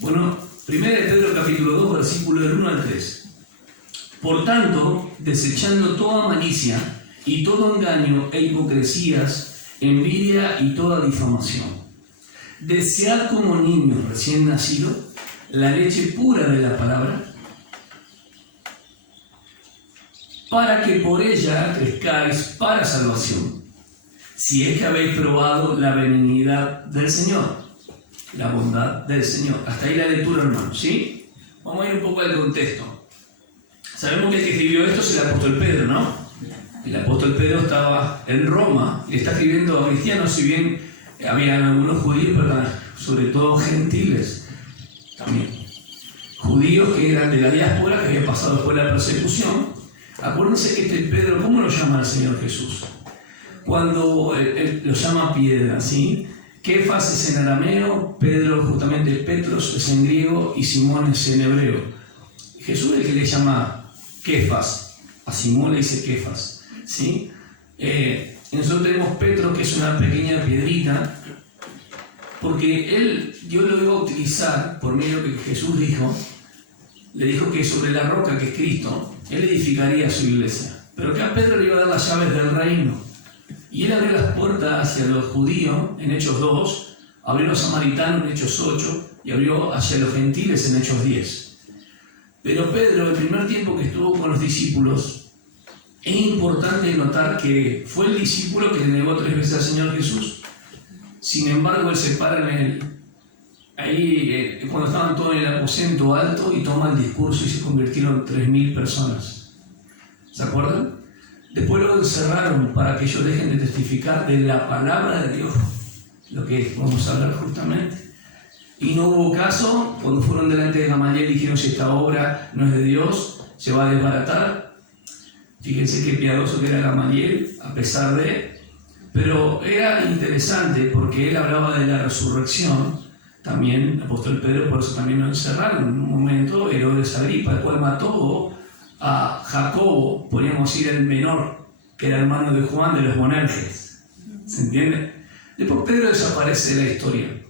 Bueno, 1 Pedro capítulo 2, versículo del 1 al 3. Por tanto, desechando toda malicia y todo engaño e hipocresías, envidia y toda difamación, desead como niños recién nacidos la leche pura de la palabra, para que por ella crezcáis para salvación, si es que habéis probado la benignidad del Señor, la bondad del Señor. Hasta ahí la lectura, hermanos, ¿sí? Vamos a ir un poco al contexto. Sabemos que el que escribió esto es el apóstol Pedro, ¿no? El apóstol Pedro estaba en Roma y está escribiendo a cristianos, si bien había algunos judíos, pero sobre todo gentiles también. Judíos que eran de la diáspora, que habían pasado después la persecución. Acuérdense que este Pedro, ¿cómo lo llama el Señor Jesús? Cuando él lo llama piedra, ¿sí? Kefas es en arameo, Pedro justamente Petros es en griego y Simón es en hebreo. Jesús es el que le llama Kefas, a Simón le dice Kefas, ¿sí? Nosotros tenemos Petro, que es una pequeña piedrita, porque Dios lo iba a utilizar por medio de lo que Jesús dijo. Le dijo que sobre la roca que es Cristo, Él edificaría su iglesia. Pero que a Pedro le iba a dar las llaves del reino. Y Él abrió las puertas hacia los judíos en Hechos 2, abrió a los samaritanos en Hechos 8 y abrió hacia los gentiles en Hechos 10. Pero Pedro, el primer tiempo que estuvo con los discípulos, es importante notar que fue el discípulo que le negó 3 veces al Señor Jesús. Sin embargo, Él se para ahí cuando estaban todos en el aposento alto y toma el discurso y se convirtieron 3.000 personas. ¿Se acuerdan? Después lo encerraron para que ellos dejen de testificar de la palabra de Dios, lo que vamos a hablar justamente. Y no hubo caso, cuando fueron delante de Gamaliel dijeron: si esta obra no es de Dios, se va a desbaratar. Fíjense qué piadoso que era Gamaliel, a pesar de... Pero era interesante porque él hablaba de la resurrección, también el apóstol Pedro, por eso también lo encerraron. En un momento, Herodes Agripa, el cual mató a Jacobo, podríamos decir el menor, que era hermano de Juan de los Boanerges. ¿Se entiende? Después Pedro desaparece de la historia.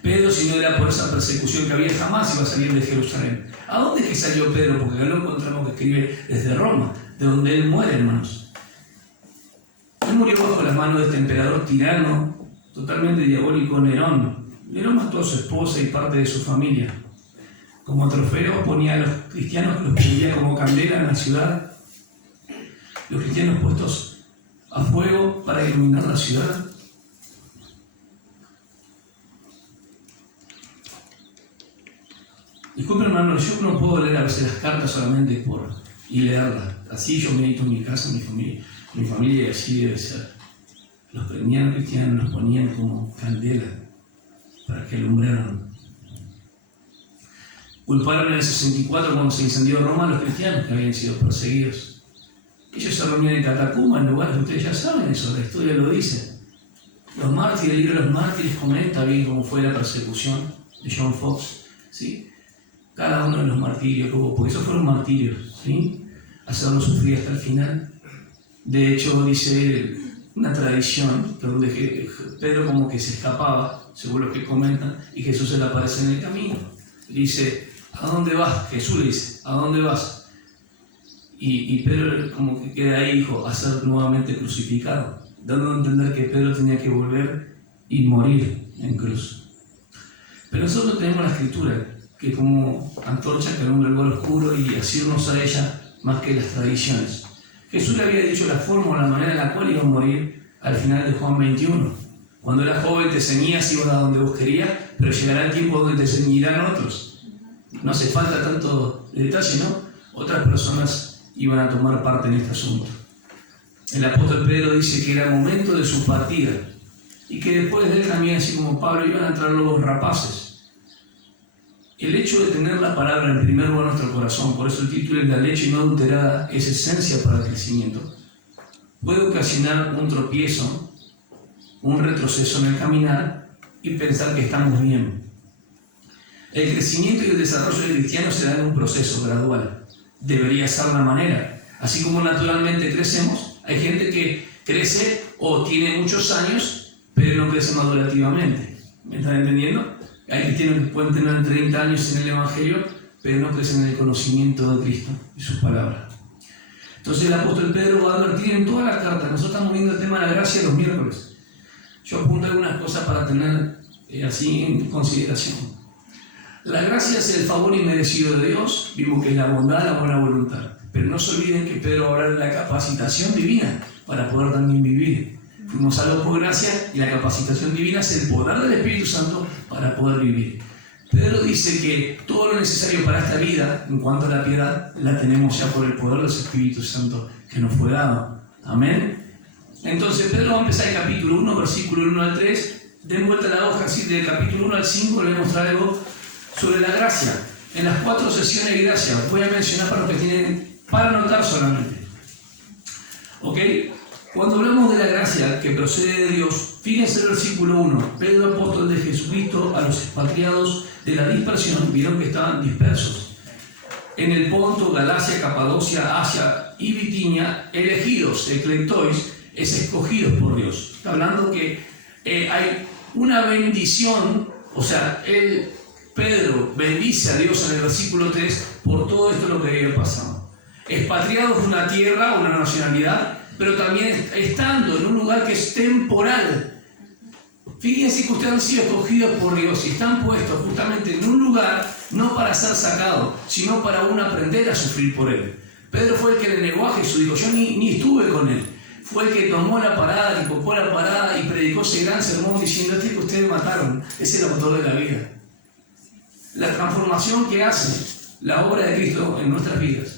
Pedro, si no era por esa persecución que había, jamás iba a salir de Jerusalén. ¿A dónde es que salió Pedro? Porque acá lo encontramos que escribe desde Roma, de donde él muere, hermanos. Él murió bajo las manos de este emperador tirano, totalmente diabólico, Nerón. Nerón mató a su esposa y parte de su familia. Como trofeo ponía a los cristianos que los prendía como candela en la ciudad. Los cristianos puestos a fuego para iluminar la ciudad. Disculpen, hermano, yo no puedo leer a veces las cartas solamente y leerlas. Así yo medito en mi casa, mi familia, y así debe ser. Los prendían cristianos, los ponían como candela para que alumbraran. Culparon en el 64, cuando se incendió Roma, a los cristianos que habían sido perseguidos. Ellos se reunían en catacumbas, en lugares, ustedes ya saben eso, la historia lo dice. Los mártires, el libro de los mártires comenta bien cómo fue la persecución de John Fox, ¿sí? Cada uno de los martirios que hubo, porque esos fueron martirios, ¿sí? Hacerlo sufrir hasta el final. De hecho, dice una tradición, donde Pedro como que se escapaba, según lo que comentan, y Jesús se le aparece en el camino. Dice: ¿a dónde vas? Jesús le dice: ¿a dónde vas? Y Pedro como que queda ahí, dijo, a ser nuevamente crucificado, dando a entender que Pedro tenía que volver y morir en cruz. Pero nosotros tenemos la Escritura, que como antorcha que alumbra el lugar oscuro, y asirnos a ella más que las tradiciones. Jesús le había dicho la forma o la manera en la cual iba a morir al final de Juan 21. Cuando eras joven te ceñías y ibas a donde vos querías, pero llegará el tiempo donde te ceñirán otros. No hace falta tanto detalle, ¿no? Otras personas iban a tomar parte en este asunto. El apóstol Pedro dice que era momento de su partida y que después de él también, así como Pablo, iban a entrar los rapaces. El hecho de tener la palabra en primer lugar en nuestro corazón, por eso el título es La leche no adulterada, es esencia para el crecimiento. Puede ocasionar un tropiezo, un retroceso en el caminar y pensar que estamos bien. El crecimiento y el desarrollo del cristiano se da en un proceso gradual. Debería ser la manera. Así como naturalmente crecemos, hay gente que crece o tiene muchos años, pero no crece madurativamente. ¿Me están entendiendo? Hay cristianos que pueden tener 30 años en el Evangelio, pero no crecen en el conocimiento de Cristo y sus palabras. Entonces el apóstol Pedro va a advertir en todas las cartas. Nosotros estamos viendo el tema de la gracia los miércoles. Yo apunto algunas cosas para tener así en consideración. La gracia es el favor inmerecido de Dios. Vimos que es la bondad, la buena voluntad. Pero no se olviden que Pedro habla de la capacitación divina para poder también vivir. Fuimos salvos por gracia y la capacitación divina es el poder del Espíritu Santo para poder vivir. Pedro dice que todo lo necesario para esta vida, en cuanto a la piedad, la tenemos ya por el poder del Espíritu Santo que nos fue dado. Amén. Entonces Pedro va a empezar el capítulo 1, versículo 1 al 3. Den vuelta la hoja, así del capítulo 1 al 5 le voy a mostrar algo sobre la gracia. En las 4 sesiones de gracia, voy a mencionar para los que tienen para anotar solamente. ¿Ok? Cuando hablamos de la gracia que procede de Dios, fíjense el versículo 1. Pedro, apóstol de Jesucristo, a los expatriados de la dispersión, vieron que estaban dispersos en el Ponto, Galacia, Capadocia, Asia y Bitinia, elegidos, eclectois, es escogidos por Dios. Está hablando que hay una bendición, o sea, Pedro bendice a Dios en el versículo 3 por todo esto lo que había pasado. Expatriados de una tierra, una nacionalidad, pero también estando en un lugar que es temporal. Fíjense que ustedes han sido escogidos por Dios y están puestos justamente en un lugar no para ser sacados, sino para uno aprender a sufrir por Él. Pedro fue el que le negó a Jesús, dijo, yo ni estuve con Él. Fue el que tomó la parada, ocupó la parada y predicó ese gran sermón diciendo, que ustedes mataron, es el autor de la vida. La transformación que hace la obra de Cristo en nuestras vidas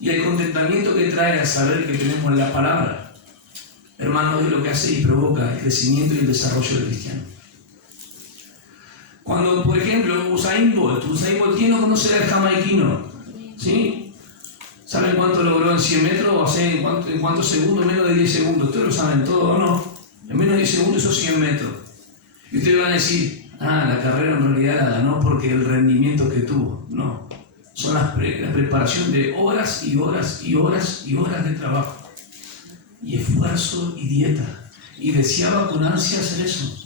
y el contentamiento que trae a saber que tenemos la palabra, hermanos, es lo que hace y provoca el crecimiento y el desarrollo del cristiano. Cuando, por ejemplo, Usain Bolt, ¿quién no conoce al jamaiquino? ¿Sí? ¿Saben cuánto logró en 100 metros? O sea, ¿en cuántos segundos? Menos de 10 segundos. Ustedes lo saben todo, ¿o no? En menos de 10 segundos esos 100 metros. Y ustedes van a decir, la carrera en realidad la ganó porque el rendimiento que tuvo. No. Son la preparación de horas y horas y horas y horas de trabajo. Y esfuerzo y dieta. Y deseaba con ansia hacer eso.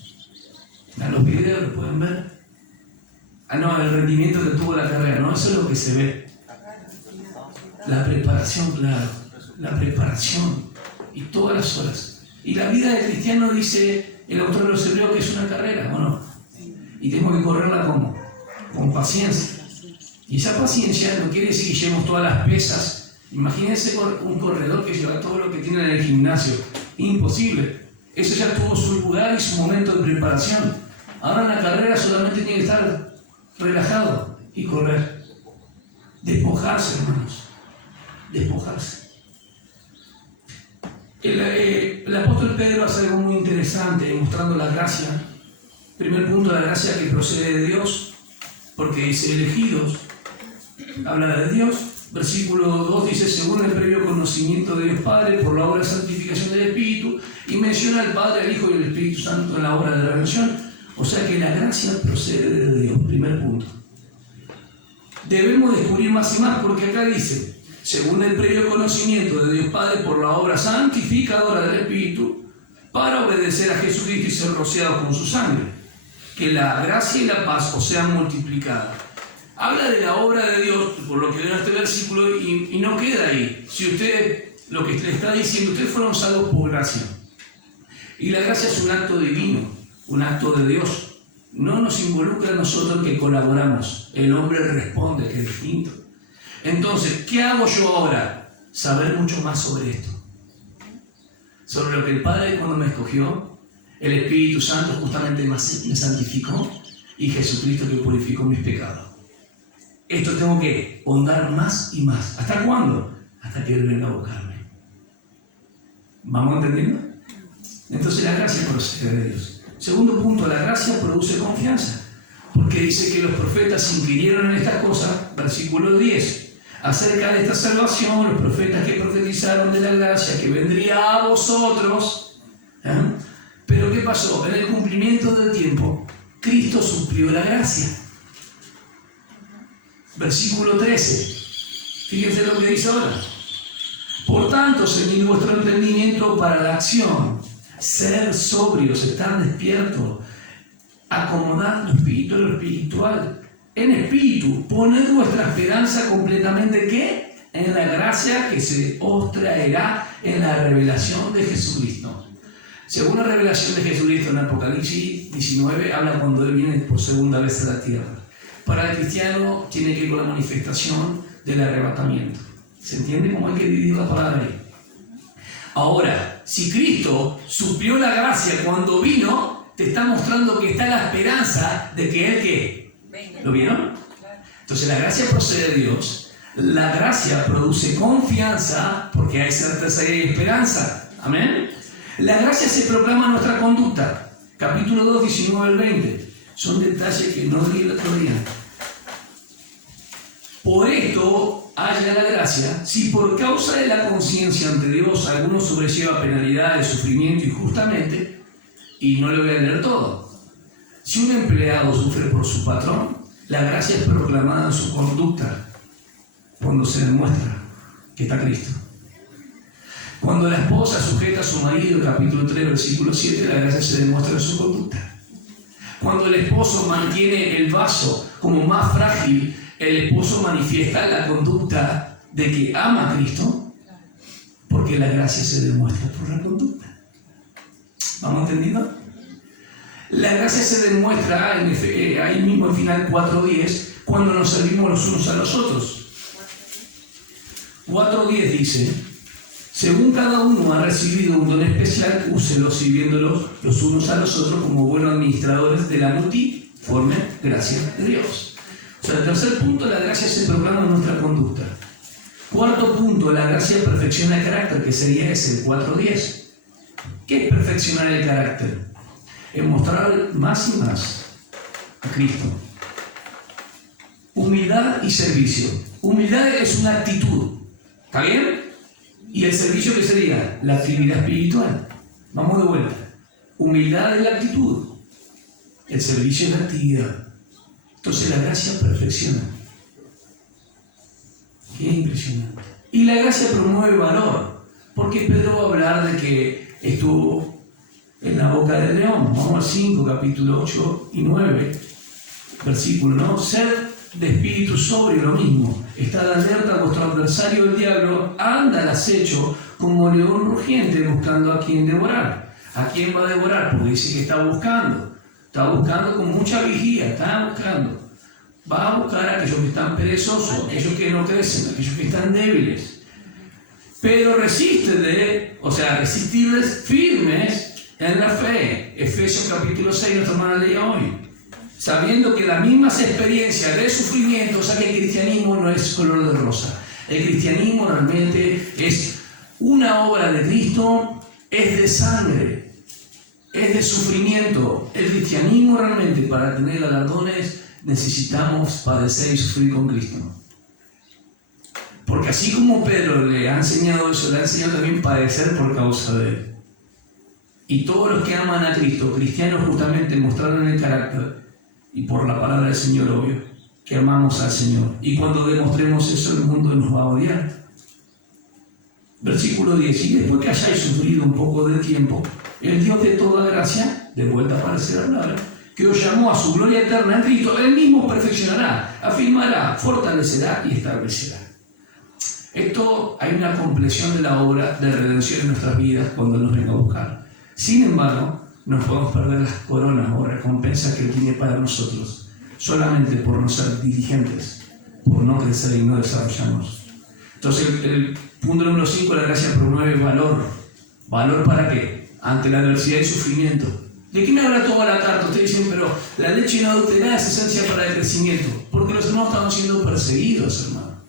A los videos lo pueden ver. El rendimiento que tuvo la carrera. No, eso es lo que se ve. La preparación, claro, la preparación y todas las horas. Y la vida del cristiano, dice el autor de los Hebreos, que es una carrera, bueno, y tenemos que correrla ¿cómo? Con paciencia. Y esa paciencia no quiere decir que llevemos todas las pesas. Imagínense un corredor que lleva todo lo que tiene en el gimnasio. Imposible. Eso ya tuvo su lugar y su momento de preparación. Ahora en la carrera solamente tiene que estar relajado y correr. Despojarse, hermanos. Despojarse. El apóstol Pedro hace algo muy interesante mostrando la gracia. Primer punto, la gracia que procede de Dios, porque dice elegidos, habla de Dios. Versículo 2 dice, según el previo conocimiento de Dios Padre, por la obra de santificación del Espíritu, y menciona al Padre, al Hijo y al Espíritu Santo en la obra de la redención. O sea que la gracia procede de Dios, primer punto. Debemos descubrir más y más, porque acá dice, según el previo conocimiento de Dios Padre por la obra santificadora del Espíritu, para obedecer a Jesucristo y ser rociados con su sangre, que la gracia y la paz os sean multiplicadas. Habla de la obra de Dios, por lo que veo en este versículo, y no queda ahí. Si usted, lo que le está diciendo, ustedes fueron salvos por gracia. Y la gracia es un acto divino, un acto de Dios. No nos involucra a nosotros que colaboramos. El hombre responde, que es distinto. Entonces, ¿qué hago yo ahora? Saber mucho más sobre esto. Sobre lo que el Padre cuando me escogió, el Espíritu Santo justamente me santificó y Jesucristo que purificó mis pecados. Esto tengo que ahondar más y más. ¿Hasta cuándo? Hasta que Él venga a buscarme. ¿Vamos entendiendo? Entonces la gracia procede de Dios. Segundo punto, la gracia produce confianza. Porque dice que los profetas inquirieron en estas cosas, versículo 10, acerca de esta salvación, los profetas que profetizaron de la gracia que vendría a vosotros. Pero ¿qué pasó? En el cumplimiento del tiempo, Cristo suplió la gracia. Versículo 13. Fíjense lo que dice ahora. Por tanto, ceñid vuestro entendimiento para la acción, ser sobrios, estar despiertos, acomodad lo espiritual a lo espiritual. En espíritu, poned vuestra esperanza completamente, ¿qué? En la gracia que se os traerá en la revelación de Jesucristo. Según la revelación de Jesucristo en Apocalipsis 19, habla cuando Él viene por segunda vez a la tierra. Para el cristiano tiene que ir con la manifestación del arrebatamiento. ¿Se entiende cómo hay que dividir la palabra ahí? Ahora, si Cristo suplió la gracia cuando vino, te está mostrando que está la esperanza de que Él, ¿qué? ¿Lo vieron? Entonces la gracia procede de Dios. La gracia produce confianza porque hay certeza y hay esperanza. Amén. La gracia se proclama en nuestra conducta. Capítulo 2, 19 al 20. Son detalles que no leí el otro día. Por esto haya la gracia, si por causa de la conciencia ante Dios alguno sobrelleva penalidades, sufrimiento injustamente, y no le voy a leer todo. Si un empleado sufre por su patrón, la gracia es proclamada en su conducta cuando se demuestra que está Cristo. Cuando la esposa sujeta a su marido, capítulo 3, versículo 7, la gracia se demuestra en su conducta. Cuando el esposo mantiene el vaso como más frágil, el esposo manifiesta la conducta de que ama a Cristo, porque la gracia se demuestra por la conducta. ¿Vamos entendiendo? La gracia se demuestra ahí mismo en final 4.10, cuando nos servimos los unos a los otros. 4.10 dice: según cada uno ha recibido un don especial, úselos sirviéndolos los unos a los otros como buenos administradores de la multiforme gracia de Dios. O sea, el tercer punto, la gracia se proclama en nuestra conducta. Cuarto punto, la gracia perfecciona el carácter, que sería ese, el 4.10. ¿Qué es perfeccionar el carácter? Es mostrar más y más a Cristo. Humildad y servicio. Humildad es una actitud. ¿Está bien? ¿Y el servicio qué sería? La actividad espiritual. Vamos de vuelta. Humildad es la actitud. El servicio es la actividad. Entonces la gracia perfecciona. Qué impresionante. Y la gracia promueve valor. Porque Pedro va a hablar de que estuvo en la boca del león. Vamos al 5, capítulo 8 y 9, versículo, ¿no? Ser de espíritu sobrio, lo mismo. Estad alerta, vuestro adversario el diablo anda al acecho como león rugiente buscando a quien devorar. ¿A quién va a devorar? Porque dice que está buscando. Está buscando con mucha vigía, está buscando. Va a buscar a aquellos que están perezosos, aquellos que no crecen, aquellos que están débiles. Pero resistirles firmes en la fe. Efesios capítulo 6, nuestra hermana leía hoy. Sabiendo que las mismas experiencias de sufrimiento, o sea que el cristianismo no es color de rosa. El cristianismo realmente es una obra de Cristo, es de sangre, es de sufrimiento. El cristianismo realmente, para tener galardones, necesitamos padecer y sufrir con Cristo. Porque así como Pedro le ha enseñado eso, le ha enseñado también padecer por causa de él. Y todos los que aman a Cristo, cristianos, justamente mostraron el carácter, y por la palabra del Señor, obvio, que amamos al Señor. Y cuando demostremos eso, el mundo nos va a odiar. Versículo 10. Y después que hayáis sufrido un poco de tiempo, el Dios de toda gracia, de vuelta a aparecer a hablar, que os llamó a su gloria eterna en Cristo, Él mismo perfeccionará, afirmará, fortalecerá y establecerá. Esto, hay una compleción de la obra de redención en nuestras vidas cuando nos venga a buscar. Sin embargo, no podemos perder las coronas o recompensas que Él tiene para nosotros, solamente por no ser diligentes, por no crecer y no desarrollarnos. Entonces, el punto número 5, la gracia promueve valor. ¿Valor para qué? Ante la adversidad y sufrimiento. ¿De qué me habla toda la carta? Ustedes dicen, pero la leche no adulterada es esencia para el crecimiento. Porque los hermanos estaban siendo perseguidos, hermano.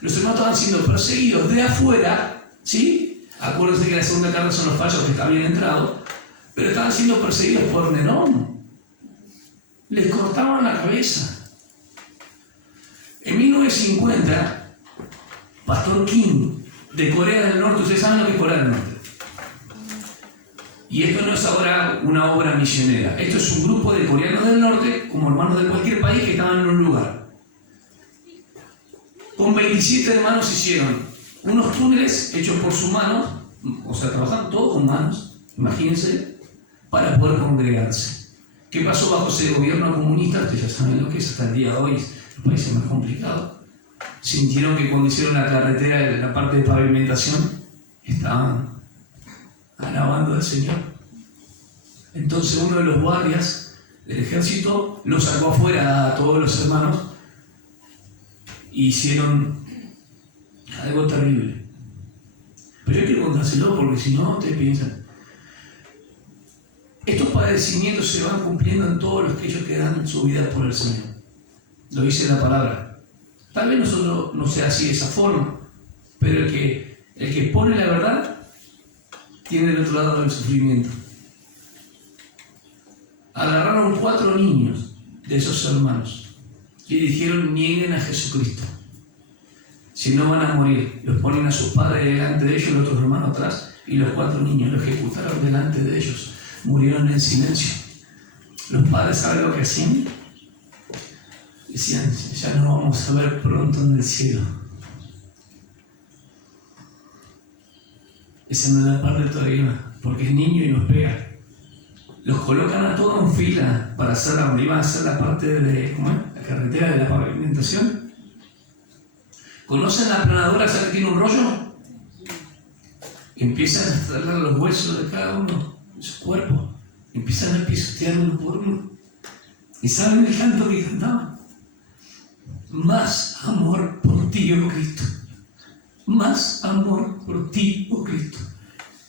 Los hermanos estaban siendo perseguidos de afuera, ¿sí? Acuérdense que la segunda carta son los fallos que habían entrado, pero estaban siendo perseguidos por Nerón. Les cortaban la cabeza. En 1950, Pastor King, de Corea del Norte, ustedes saben lo que es Corea del Norte. Y esto no es ahora una obra misionera. Esto es un grupo de coreanos del norte, como hermanos de cualquier país, que estaban en un lugar. Con 27 hermanos hicieron unos túneles hechos por sus manos, o sea, trabajaban todos con manos, imagínense, para poder congregarse. ¿Qué pasó bajo ese gobierno comunista? Ustedes ya saben lo que es hasta el día de hoy, los países más complicados. Sintieron que cuando hicieron la carretera, la parte de pavimentación, estaban alabando al Señor. Entonces uno de los guardias del ejército lo sacó afuera a todos los hermanos y hicieron algo terrible. Pero hay que contárselo porque si no, ustedes piensan. Estos padecimientos se van cumpliendo en todos los que ellos que dan su vida por el Señor. Lo dice la palabra. Tal vez nosotros no sea así de esa forma, pero el que expone la verdad tiene el otro lado del sufrimiento. Agarraron 4 niños de esos hermanos y dijeron: nieguen a Jesucristo, si no van a morir. Los ponen a sus padres delante de ellos, los otros hermanos atrás, y los 4 niños los ejecutaron delante de ellos. Murieron en silencio. Los padres, ¿saben lo que hacían? Decían: ya nos vamos a ver pronto en el cielo. Esa no es la parte todavía, porque es niño y nos pega. Los colocan a todos en fila para hacer iban a hacer la parte de, ¿cómo es? La carretera de la pavimentación. ¿Conocen la aplanadora esa que tiene un rollo? Empiezan a extraer los huesos de cada uno de su cuerpo. Empiezan a pisotearlo por uno. ¿Y saben el canto que cantaban? Más amor por ti, oh Cristo. Más amor por ti, oh Cristo.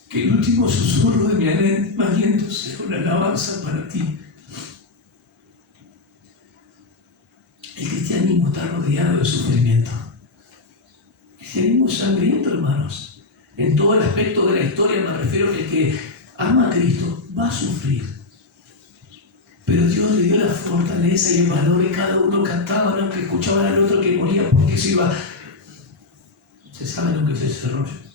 Que el último susurro de mi aliento sea una alabanza para ti. El cristianismo está rodeado de sufrimiento. El cristianismo es sangriento, hermanos. En todo el aspecto de la historia me refiero a que el que ama a Cristo va a sufrir. Pero Dios le dio la fortaleza y el valor que cada uno cantaba, ¿no? Que escuchaban al otro que moría porque se iba. Se sabe lo que es ese rollo.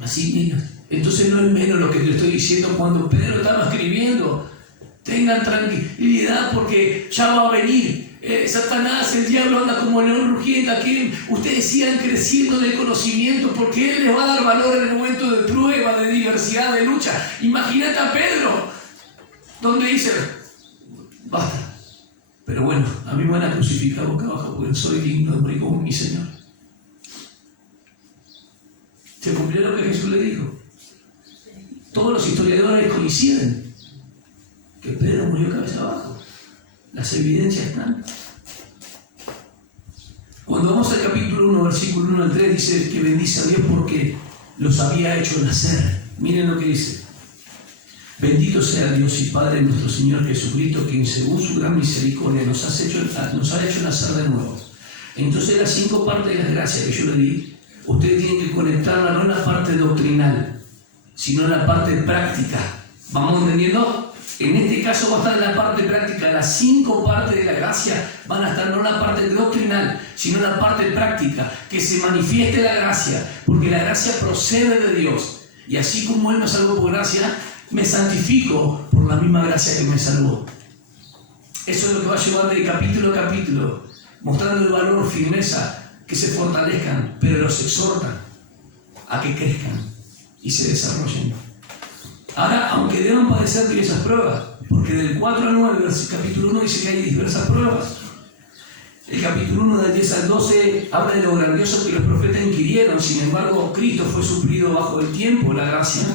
Así, mira. Entonces no es menos lo que te estoy diciendo cuando Pedro estaba escribiendo. Tengan tranquilidad porque ya va a venir. Satanás, el diablo anda como león rugiente. Aquí ustedes sigan creciendo en el conocimiento porque Él les va a dar valor en el momento de prueba, de diversidad, de lucha. Imagínate a Pedro, donde dice: basta. Pero bueno, a mí me van a crucificar boca abajo porque soy digno de morir como mi Señor. Se cumplió lo que Jesús le dijo. Todos los historiadores coinciden que Pedro murió cabeza abajo. Las evidencias están. Cuando vamos al capítulo 1, versículo 1 al 3, dice que bendice a Dios porque los había hecho nacer. Miren lo que dice: bendito sea Dios y Padre nuestro Señor Jesucristo, quien según su gran misericordia nos ha hecho nacer de nuevo. Entonces las 5 partes de la gracia que yo le di, ustedes tienen que conectarla no en la parte doctrinal, sino en la parte práctica. ¿Vamos entendiendo? En este caso va a estar en la parte práctica. Las 5 partes de la gracia van a estar no en la parte doctrinal, sino en la parte práctica. Que se manifieste la gracia, porque la gracia procede de Dios. Y así como Él me salvó por gracia, me santifico por la misma gracia que me salvó. Eso es lo que va a llevar de capítulo a capítulo, mostrando el valor, firmeza, que se fortalezcan, pero los exhortan a que crezcan y se desarrollen. Ahora, aunque deban padecer diversas pruebas, porque del 4 al 9, capítulo 1 dice que hay diversas pruebas. El capítulo 1 del 10 al 12 habla de lo grandioso que los profetas inquirieron. Sin embargo, Cristo fue suplido bajo el tiempo, la gracia.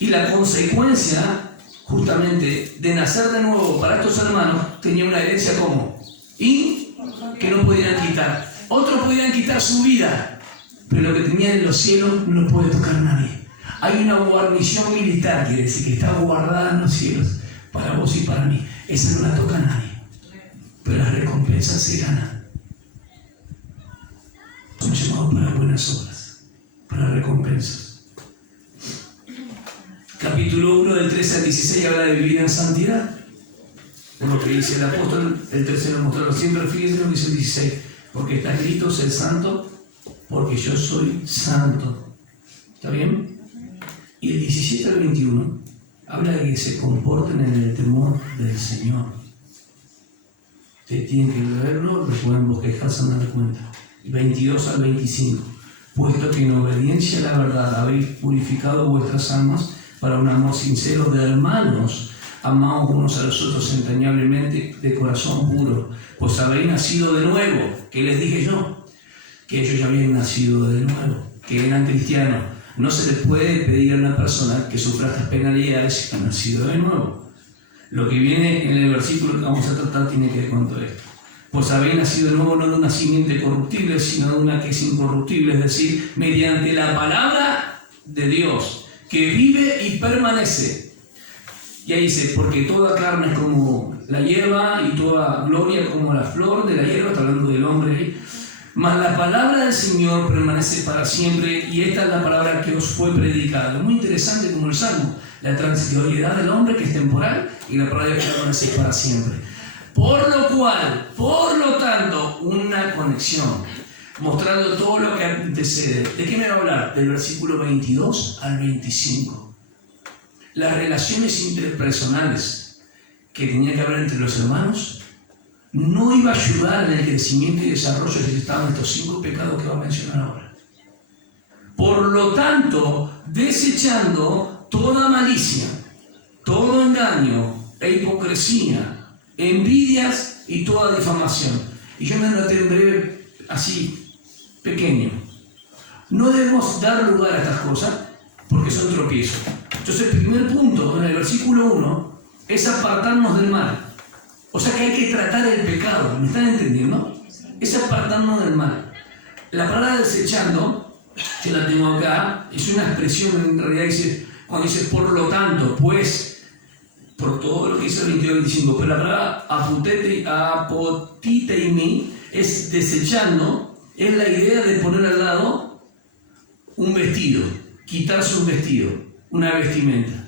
Y la consecuencia, justamente, de nacer de nuevo para estos hermanos, tenía una herencia como que no podían quitar. Otros podían quitar su vida, pero lo que tenían en los cielos no lo puede tocar nadie. Hay una guarnición militar, quiere decir que está guardada en los cielos para vos y para mí. Esa no la toca nadie, pero las recompensas se ganan. Somos llamados para buenas obras, para recompensas. Capítulo 1 del 13 al 16 habla de vivir en santidad. Por lo que dice el apóstol, el tercero mostrarlo siempre, fíjense lo que dice el 16. Porque está escrito: ser santo, porque yo soy santo. ¿Está bien? Y el 17 al 21 habla de que se comporten en el temor del Señor. Ustedes tienen que leerlo, lo pueden bosquejar, se dan cuenta. 22 al 25. Puesto que en obediencia a la verdad habéis purificado vuestras almas para un amor sincero de hermanos, amaos unos a los otros entrañablemente de corazón puro, pues habéis nacido de nuevo. ¿Qué les dije yo? Que ellos ya habían nacido de nuevo, que eran cristianos. No se le puede pedir a una persona que sufra estas penalidades si ha nacido de nuevo. Lo que viene en el versículo que vamos a tratar tiene que ver con todo esto. Pues habéis nacido de nuevo no de una simiente corruptible, sino de una que es incorruptible, es decir, mediante la palabra de Dios, que vive y permanece. Y ahí dice, porque toda carne es como la hierba y toda gloria como la flor de la hierba, está hablando del hombre ahí. Mas la palabra del Señor permanece para siempre, y esta es la palabra que os fue predicada. Muy interesante como el Salmo, la transitoriedad del hombre que es temporal y la palabra que permanece para siempre. Por lo tanto, una conexión, mostrando todo lo que antecede. ¿De qué me va a hablar? Del versículo 22 al 25. Las relaciones interpersonales que tenía que haber entre los hermanos no iba a ayudar en el crecimiento y desarrollo si estaban estos 5 pecados que va a mencionar ahora. Por lo tanto, desechando toda malicia, todo engaño e hipocresía, envidias y toda difamación. Y yo me noté en breve, así, pequeño. No debemos dar lugar a estas cosas porque son tropiezos. Entonces, el primer punto en el versículo 1 es apartarnos del mal. O sea que hay que tratar el pecado, ¿me están entendiendo? Es apartarnos del mal. La palabra desechando, que la tengo acá, es una expresión, en realidad dice, cuando dice por lo tanto, pues, por todo lo que dice el 22-25, pero la palabra apotiteimi es desechando, es la idea de poner al lado un vestido, quitarse un vestido, una vestimenta.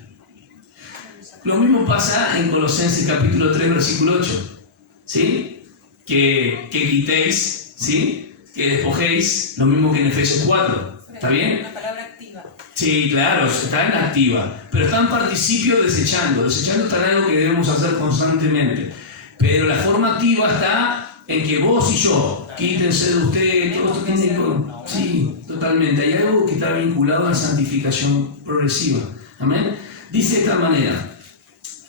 Lo mismo pasa en Colosenses capítulo 3, versículo 8, ¿sí? Que quitéis, ¿sí? Que despojéis, lo mismo que en Efesios 4, ¿está bien? Una palabra activa. Sí, claro, está en activa, pero está en participio desechando. Desechando está en algo que debemos hacer constantemente. Pero la forma activa está en que vos y yo, quítense de ustedes, todo esto tiene con... Sí, totalmente. Hay algo que está vinculado a la santificación progresiva. Amén. Dice de esta manera.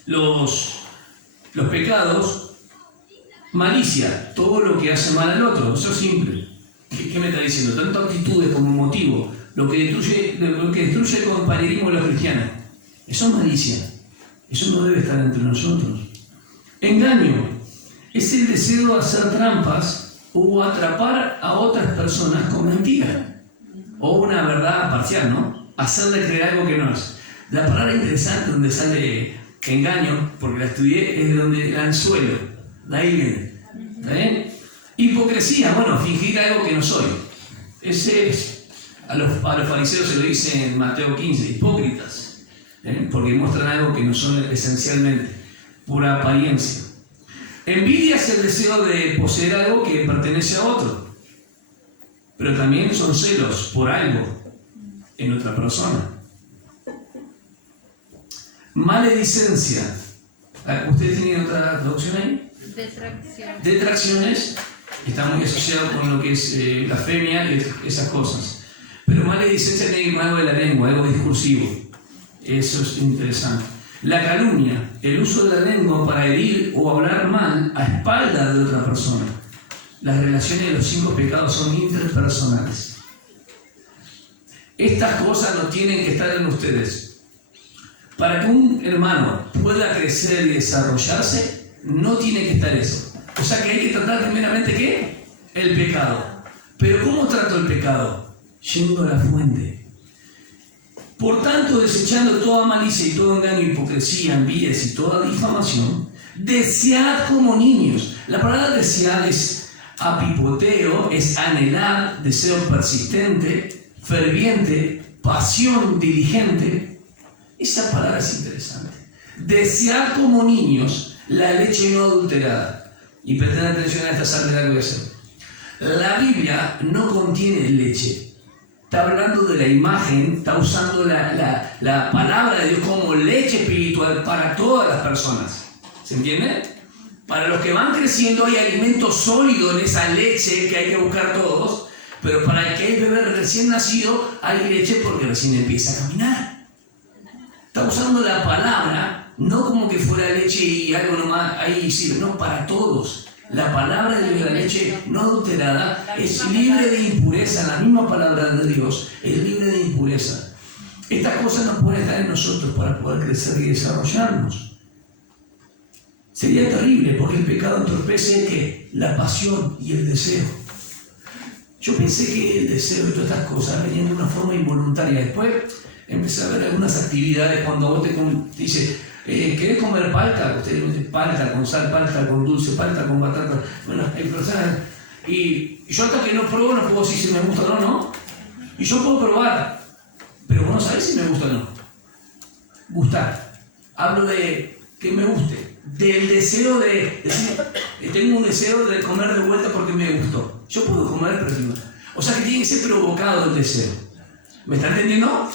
Los pecados, malicia, todo lo que hace mal al otro, eso es simple. ¿Qué me está diciendo? Tanto actitudes como motivo, lo que destruye el compañerismo de los cristianos. Eso es malicia, eso no debe estar entre nosotros. Engaño, es el deseo de hacer trampas o atrapar a otras personas con mentira, o una verdad parcial, ¿no? Hacerle creer algo que no es. La palabra interesante donde sale engaño, porque la estudié, es de donde el anzuelo, de ahí viene. ¿Está bien? Hipocresía, bueno, fingir algo que no soy. Ese es, a los fariseos se lo dice en Mateo 15, hipócritas, porque muestran algo que no son esencialmente, pura apariencia. Envidia es el deseo de poseer algo que pertenece a otro, pero también son celos por algo en otra persona. Maledicencia. ¿Ustedes tienen otra traducción ahí? Detracciones. Está muy asociado con lo que es blasfemia y esas cosas. Pero maledicencia tiene que ver algo de la lengua, algo discursivo. Eso es interesante. La calumnia, el uso de la lengua para herir o hablar mal a espaldas de otra persona. Las relaciones de los 5 pecados son interpersonales. Estas cosas no tienen que estar en ustedes. Para que un hermano pueda crecer y desarrollarse, no tiene que estar eso. O sea que hay que tratar primeramente, ¿qué? El pecado. Pero ¿cómo trato el pecado? Yendo a la fuente. Por tanto, desechando toda malicia y todo engaño, hipocresía, envidias y toda difamación, desead como niños. La palabra desear es apipoteo, es anhelar, deseo persistente, ferviente, pasión diligente. Esa palabra es interesante. Desear como niños la leche no adulterada. Y presten atención a esta sal de la cabeza. La Biblia no contiene leche. Está hablando de la imagen, está usando la palabra de Dios como leche espiritual para todas las personas. ¿Se entiende? Para los que van creciendo hay alimento sólido en esa leche que hay que buscar todos. Pero para el que es bebé recién nacido hay leche porque recién empieza a caminar. Está usando la palabra No como que fuera leche y algo nomás ahí sirve, no, para todos. La palabra de Dios, la leche no adulterada, es libre de impureza. La misma palabra de Dios es libre de impureza. Estas cosas no pueden estar en nosotros para poder crecer y desarrollarnos. Sería terrible porque el pecado entorpece ¿qué? La pasión y el deseo. Yo pensé que el deseo y todas estas cosas venían de una forma involuntaria. Después empecé a ver algunas actividades cuando vos te dice, ¿querés comer palta? Ustedes dicen palta con sal, palta con dulce, palta con batata. Bueno, hay personas. Y yo hasta que no pruebo no puedo decir si me gusta o no. Y yo puedo probar, pero vos no sabés si me gusta o no. Gustar. Hablo de que me guste. Del deseo de decir, tengo un deseo de comer de vuelta porque me gustó. Yo puedo comer, pero no. O sea que tiene que ser provocado el deseo. ¿Me están entendiendo?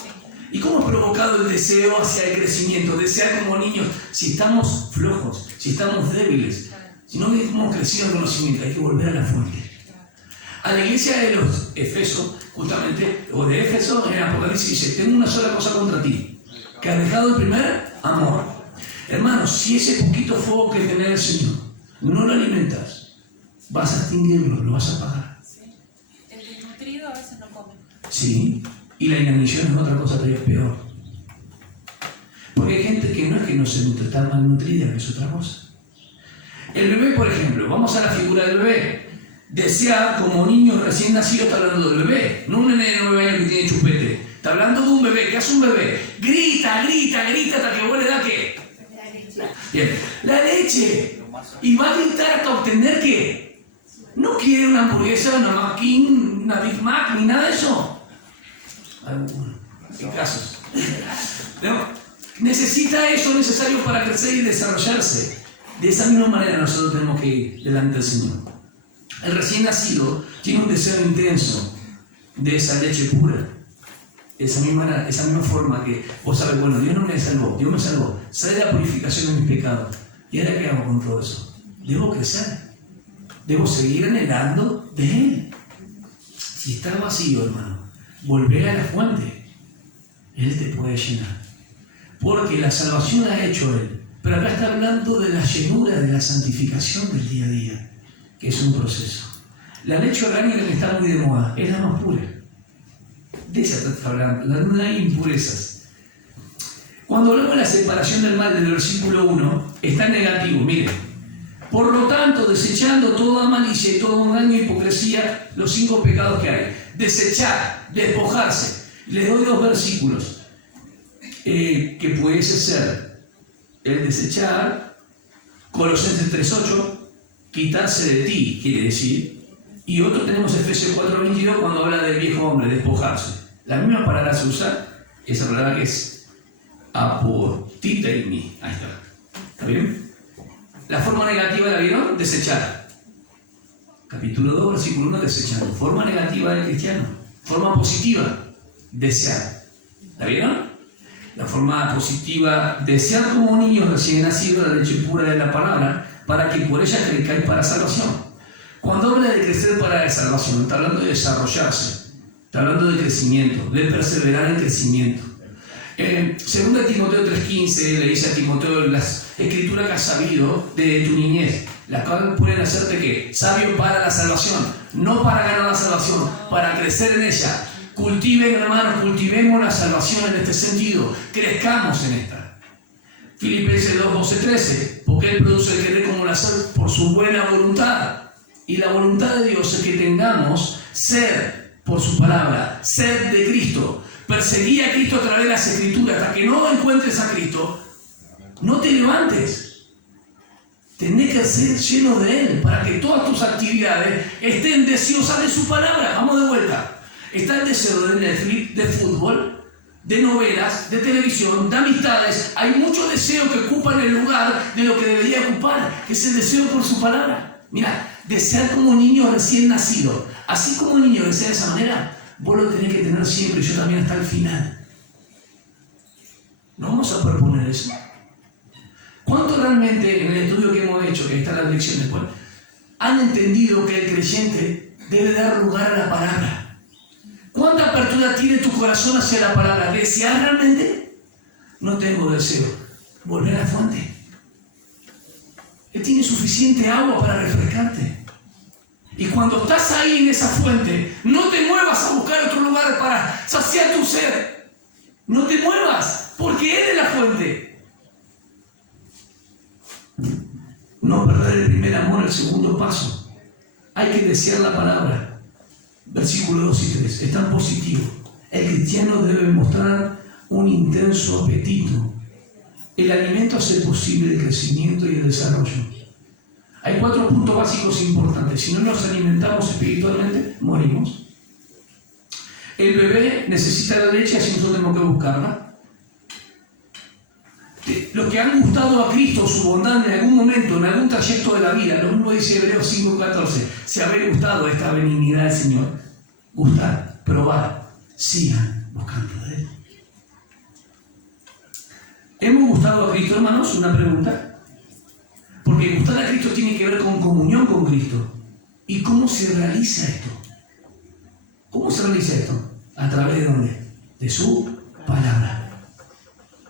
¿Y cómo ha provocado el deseo hacia el crecimiento? Desear como niños, si estamos flojos, si estamos débiles, si no hemos crecido en conocimiento, hay que volver a la fuente. A la iglesia de los Efesos, justamente, o de Éfeso, en Apocalipsis dice, tengo una sola cosa contra ti, que has dejado el primer amor. Hermanos, si ese poquito fuego que tenés el Señor no lo alimentas, vas a extinguirlo, lo vas a apagar. El desnutrido a veces no come. Sí, y la inanición es otra cosa todavía peor. Porque hay gente que no es que no se nutre, está malnutrida, que es otra cosa. El bebé, por ejemplo, vamos a la figura del bebé. Desear como niño recién nacido, está hablando del bebé, no un nene de 9 años que tiene chupete. Está hablando de un bebé. ¿Qué hace un bebé? Grita, grita, grita hasta que vos le da ¿qué? Bien, la leche. Y va a gritar hasta obtener ¿qué? No quiere una hamburguesa, una McKin, una Big Mac, ni nada de eso. En casos. ¿No? Necesita eso necesario para crecer y desarrollarse. De esa misma manera nosotros tenemos que ir delante del Señor. El recién nacido tiene un deseo intenso de esa leche pura. Esa misma forma que vos sabés, bueno, Dios no me salvó, Dios me salvó. Sale la purificación de mis pecados. ¿Y ahora qué hago con todo eso? Debo crecer. Debo seguir anhelando de Él. Si está vacío, hermano, volver a la fuente. Él te puede llenar. Porque la salvación la ha hecho Él. Pero acá está hablando de la llenura, de la santificación del día a día, que es un proceso. La leche orgánica que está muy de moda es la más pura. De esa está hablando, no hay impurezas. Cuando hablamos de la separación del mal del versículo 1, está en negativo, miren. Por lo tanto, desechando toda malicia y todo engaño y hipocresía, los 5 pecados que hay. Desechar, despojarse. Les doy 2 versículos que pudiese ser el desechar, Colosenses 3:8, quitarse de ti, quiere decir. Y otro tenemos Efesios 4:22 cuando habla del viejo hombre, despojarse. La misma palabra se usa, esa palabra que es apotiteimi. Ahí está. ¿Está bien? La forma negativa la vieron, desechar. Capítulo 2, versículo 1, desechando. Forma negativa del cristiano. Forma positiva, desear. ¿La vieron? La forma positiva, desear como niños recién nacidos la leche pura de la palabra, para que por ella crezcáis para salvación. Cuando habla de crecer para la salvación, está hablando de desarrollarse, está hablando de crecimiento, de perseverar en crecimiento. Segunda Timoteo 3:15 le dice a Timoteo las escrituras que has sabido de tu niñez, las cuales pueden hacerte ¿qué? Sabio para la salvación, no para ganar la salvación, para crecer en ella. Cultiven, hermanos, cultivemos la salvación en este sentido, crezcamos en esta. Filipenses 2:12-13, porque Él produce el querer como el hacer por su buena voluntad. Y la voluntad de Dios es que tengamos sed por su palabra, sed de Cristo. Perseguí a Cristo a través de las Escrituras. Hasta que no encuentres a Cristo, no te levantes. Tenés que ser lleno de Él para que todas tus actividades estén deseosas de su palabra. Vamos de vuelta. Está el deseo de Netflix, de fútbol, de novelas, de televisión, de amistades. Hay muchos deseos que ocupan el lugar de lo que debería ocupar, que es el deseo por su palabra. Mira, desear como niño recién nacido. Así como un niño desea de esa manera, vos lo tenés que tener siempre, yo también hasta el final. No vamos a proponer eso. ¿Cuánto realmente en el estudio que hemos hecho, que está en las lecciones, pues, han entendido que el creyente debe dar lugar a la palabra? ¿Cuánta apertura tiene tu corazón hacia la palabra? ¿Deseas realmente? No tengo deseo. volver a la fuente. Él tiene suficiente agua para refrescarte. Y cuando estás ahí en esa fuente, no te muevas a buscar otro lugar para saciar tu sed. No te muevas, porque Él es la fuente. No perder el primer amor, el segundo paso. Hay que desear la palabra. Versículos 2 y 3. Es tan positivo. El cristiano debe mostrar un intenso apetito. El alimento hace posible el crecimiento y el desarrollo. Hay 4 puntos básicos importantes. Si no nos alimentamos espiritualmente, morimos. El bebé necesita la leche, así nosotros tenemos que buscarla. Los que han gustado a Cristo, su bondad en algún momento, en algún trayecto de la vida, lo mismo dice Hebreos 5:14, se habéis gustado esta benignidad del Señor. Gustar, probar, sigan buscando de Él. ¿Hemos gustado a Cristo, hermanos? Una pregunta. Porque gustar a Cristo tiene que ver con comunión con Cristo. ¿Y cómo se realiza esto? ¿Cómo se realiza esto? ¿A través de dónde? De su palabra.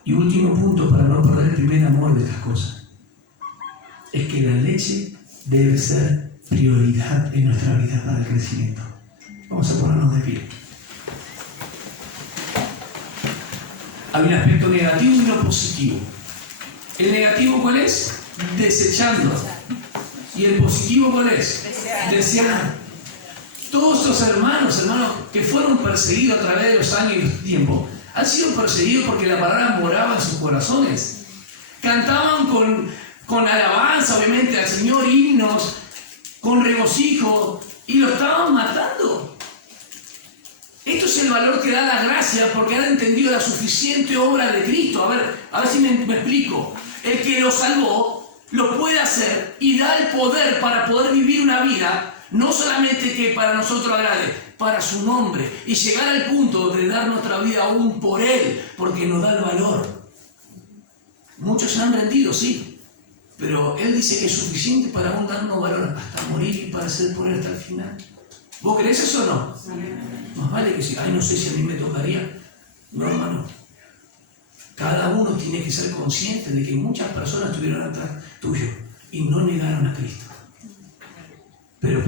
Y último punto, para no perder el primer amor de estas cosas, es que la leche debe ser prioridad en nuestra vida para el crecimiento. Vamos a ponernos de pie. Hay un aspecto negativo y uno positivo. ¿El negativo cuál es? Desechando. ¿Y el positivo cuál es? Deseando. Todos estos hermanos que fueron perseguidos a través de los años y el tiempo, han sido perseguidos porque la palabra moraba en sus corazones. Cantaban con alabanza, obviamente, al Señor, himnos, con regocijo, y lo estaban matando. Esto es el valor que da la gracia, porque han entendido la suficiente obra de Cristo. A ver si me explico. El que lo salvó, lo puede hacer y da el poder para poder vivir una vida, no solamente que para nosotros agrade, para su nombre, y llegar al punto de dar nuestra vida aún por Él, porque nos da el valor. Muchos se han rendido, sí, pero Él dice que es suficiente para aún darnos valor hasta morir y para ser por Él hasta el final. ¿Vos creés eso o no? Más vale que sí. Ay, no sé si a mí me tocaría. No, hermano. Cada uno tiene que ser consciente de que muchas personas estuvieron atrás tuyo y no negaron a Cristo. Pero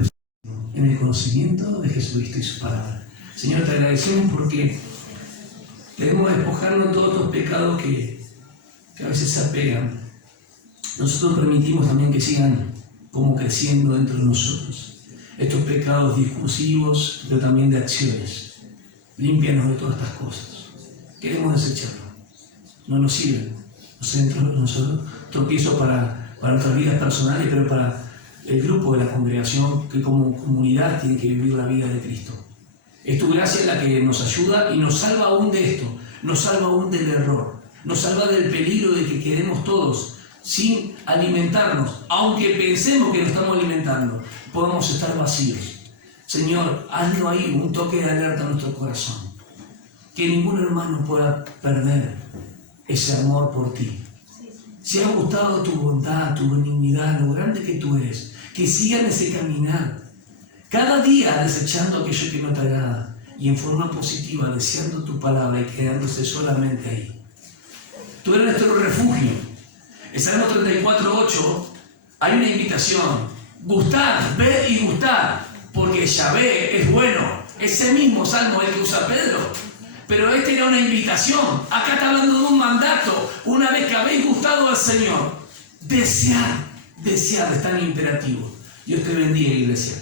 en el conocimiento de Jesucristo y su palabra. Señor, te agradecemos porque debemos despojarnos de todos estos pecados que a veces se apegan. Nosotros permitimos también que sigan como creciendo dentro de nosotros. Estos pecados discursivos, pero también de acciones. Límpianos de todas estas cosas. Queremos desecharlo. No nos sirven. Nosotros tropiezo para nuestras vidas personales, pero para el grupo de la congregación que como comunidad tiene que vivir la vida de Cristo. Es tu gracia la que nos ayuda y nos salva aún de esto. Nos salva aún del error. Nos salva del peligro de que quedemos todos sin alimentarnos. Aunque pensemos que nos estamos alimentando, podemos estar vacíos. Señor, hazlo ahí, un toque de alerta a nuestro corazón. Que ningún hermano pueda perder ese amor por ti. Si ha gustado tu bondad, tu benignidad, lo grande que tú eres, que sigan ese caminar. Cada día desechando aquello que no te agrada y en forma positiva deseando tu palabra y quedándose solamente ahí. Tú eres nuestro refugio. En Salmo 34:8 hay una invitación. Gustad, ved y gustad, porque Yahvé es bueno. Ese mismo salmo es el que usa Pedro. Pero esta era una invitación. Acá está hablando de un mandato. Una vez que habéis gustado al Señor, desear es tan imperativo. Dios te bendiga, iglesia.